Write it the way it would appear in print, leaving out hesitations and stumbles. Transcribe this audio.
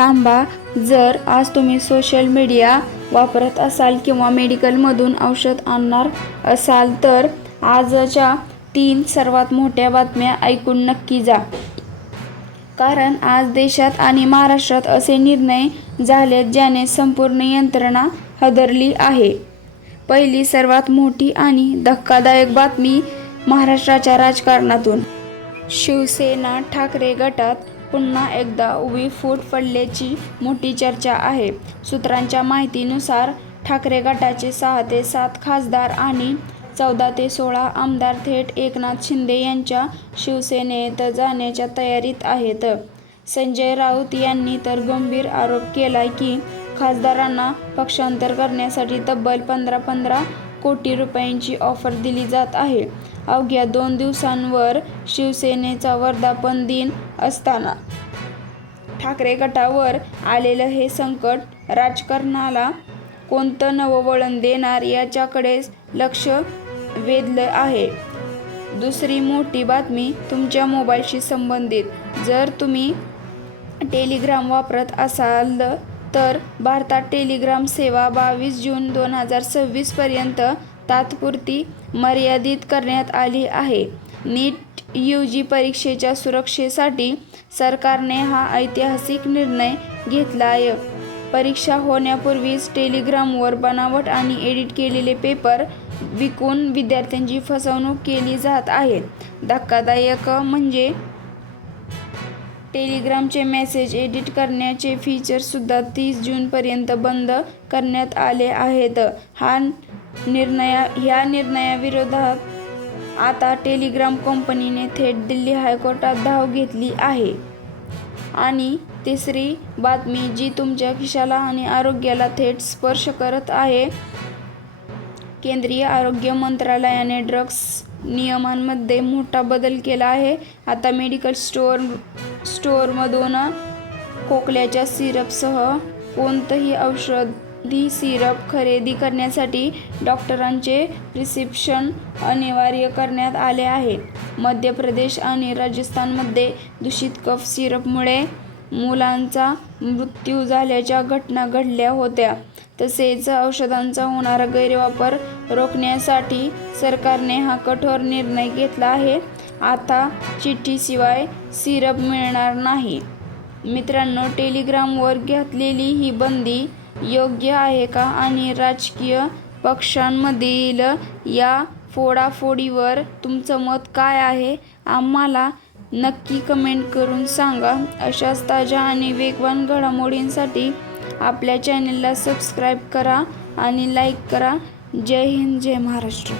थांबा. जर आज तुम्ही सोशल मीडिया वापरत असाल किंवा मेडिकलमधून औषध आणणार असाल तर आजच्या 3 सर्वात मोठ्या बातम्या ऐकून नक्की जा. कारण आज देशात आणि महाराष्ट्रात असे निर्णय झालेत ज्याने संपूर्ण यंत्रणा हादरली आहे. पहिली सर्वात मोठी आणि धक्कादायक बातमी महाराष्ट्राच्या राजकारणातून. शिवसेना ठाकरे गटात पुन्हा एकदा उभी फूट पडल्याची मोठी चर्चा आहे. सूत्रांच्या माहितीनुसार ठाकरे गटाचे 6 ते 7 खासदार आणि 14 ते 16 आमदार थेट एकनाथ शिंदे यांच्या शिवसेनेत जाण्याच्या तयारीत आहेत. संजय राऊत यांनी तर गंभीर आरोप केलाय की खासदारांना पक्षांतर करण्यासाठी तब्बल 15 कोटी रुपयांची ऑफर दिली जात आहे. अवघ्या 2 दिवसांवर शिवसेनेचा वर्धापन दिन असताना ठाकरे गटावर आलेलं हे संकट राजकारणाला कोणतं नवं वळण देणार याच्याकडेच लक्ष वेधलं आहे. दुसरी मोठी बातमी तुमच्या मोबाईलशी संबंधित. जर तुम्ही टेलिग्राम वापरत असाल तर भारतात टेलिग्राम सेवा 22 जून 2026 पर्यंत तात्पुरती मर्यादित करण्यात आली आहे. नीट UG परीक्षेच्या सुरक्षेसाठी सरकारने हा ऐतिहासिक निर्णय घेतलाय. परीक्षा होण्यापूर्वीच टेलिग्रामवर बनावट आणि एडिट केलेले पेपर विकून विद्यार्थ्यांची फसवणूक केली जात आहे. धक्कादायक म्हणजे टेलिग्रामचे मेसेज एडिट करण्याचे फीचर सुद्धा 30 जूनपर्यंत बंद करण्यात आले आहेत. ह्या निर्णयाविरोधात आता टेलिग्राम कंपनीने थेट दिल्ली हायकोर्टात धाव घेतली आहे. आणि तिसरी बातमी जी तुमच्या खिशाला आणि आरोग्याला थेट स्पर्श करत आहे. केंद्रीय आरोग्य मंत्रालयाने ड्रग्ज नियमांमध्ये मोठा बदल केला आहे. आता मेडिकल स्टोअरमधून खोकल्याच्या सिरपसह कोणतंही औषधी सिरप खरेदी करण्यासाठी डॉक्टरांचे प्रिस्क्रिप्शन अनिवार्य करण्यात आले आहे. मध्य प्रदेश आणि राजस्थानमध्ये दूषित कफ सिरपमुळे मुलांचा मृत्यू झाल्याच्या घटना घडल्या होत्या. तसेच औषधांचा होणारा गैरवापर रोखण्यासाठी सरकारने हा कठोर निर्णय घेतला आहे. आता चिठ्ठीशिवाय सिरप मिळणार नाही. मित्रांनो, टेलिग्रामवर घातलेली ही बंदी योग्य आहे का आणि राजकीय पक्षांमधील या फोडाफोडीवर तुमचं मत काय आहे? आम्हाला नक्की कमेंट करून सांगा. अशाच ताज्या आणि वेगवान घडामोडींसाठी आपल्या चॅनेलला सबस्क्राईब करा आणि लाईक करा. जय हिंद, जय महाराष्ट्र.